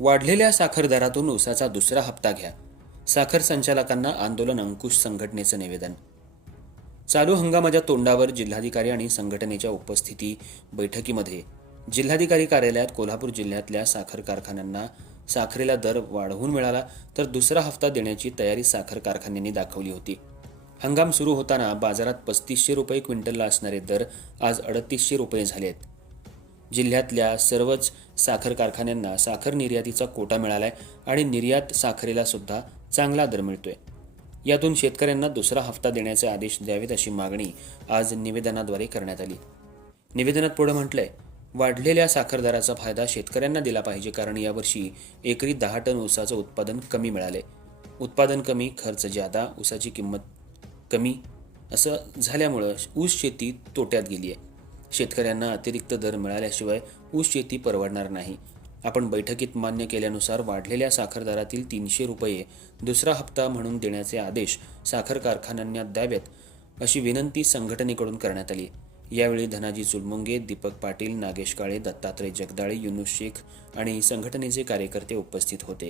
वाढलेल्या साखर दरातून ऊसाचा दुसरा हप्ता घ्या. साखर संचालकांना आंदोलन अंकुश संघटनेचं निवेदन. चालू हंगामाच्या तोंडावर जिल्हाधिकारी आणि संघटनेच्या उपस्थिती बैठकीमध्ये जिल्हाधिकारी कार्यालयात कोल्हापूर जिल्ह्यातल्या साखर कारखान्यांना साखरेला दर वाढवून मिळाला तर दुसरा हप्ता देण्याची तयारी साखर कारखान्यांनी दाखवली होती. हंगाम सुरू होताना बाजारात पस्तीसशे रुपये क्विंटलला असणारे दर आज अडतीसशे रुपये झाले आहेत जिल्ह्यातल्या सर्वच साखर कारखान्यांना साखर निर्यातीचा कोटा आहे आणि निर्यात साखरेला सुद्धा चांगला दर मिळतोय. यातून शेतकऱ्यांना दुसरा हप्ता देण्याचे आदेश द्यावेत अशी मागणी आज निवेदनाद्वारे करण्यात आली. निवेदनात पुढे म्हटलंय वाढलेल्या साखर दराचा फायदा शेतकऱ्यांना दिला पाहिजे कारण यावर्षी एकरी दहा टन ऊसाचं उत्पादन कमी मिळाले उत्पादन कमी खर्च जादा ऊसाची किंमत कमी असं झाल्यामुळं ऊस शेती तोट्यात गेली आहे शेतकऱ्यांना अतिरिक्त दर मिळाल्याशिवाय ऊस शेती परवडणार नाही. आपण बैठकीत मान्य केल्यानुसार वाढलेल्या साखर दरातील तीनशे रुपये दुसरा हप्ता म्हणून देण्याचे आदेश साखर कारखान्यांना द्यावेत अशी विनंती संघटनेकडून करण्यात आली. यावेळी धनाजी चुलमुंगे दीपक पाटील नागेश काळे दत्तात्रय जगदाळे युनुस शेख आणि संघटनेचे कार्यकर्ते उपस्थित होते.